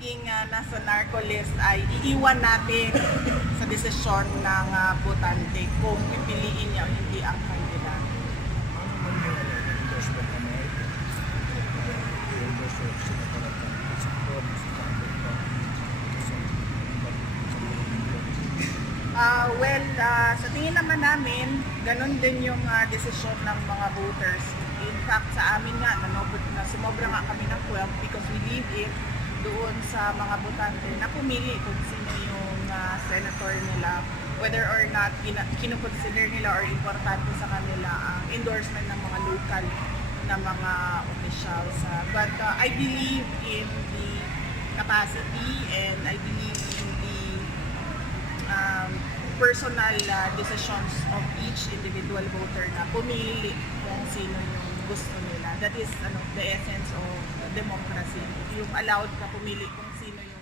magiging nasa narco list ay iiwan natin sa desisyon ng botante kung pipiliin niya o hindi ang kandidato. Sa tingin naman namin, ganun din yung desisyon ng mga voters. In fact, sa amin nga, sumobra nga kami ng 12 because we leave it doon sa mga botante na pumili kung sino yung senator nila, whether or not kinukonsider nila or importante sa kanila ang endorsement ng mga local na mga officials. But I believe in the capacity and I believe in the personal decisions of each individual voter na pumili kung sino yung gusto nila. That is the essence of democracy. Yung allowed ka pumili kung sino yung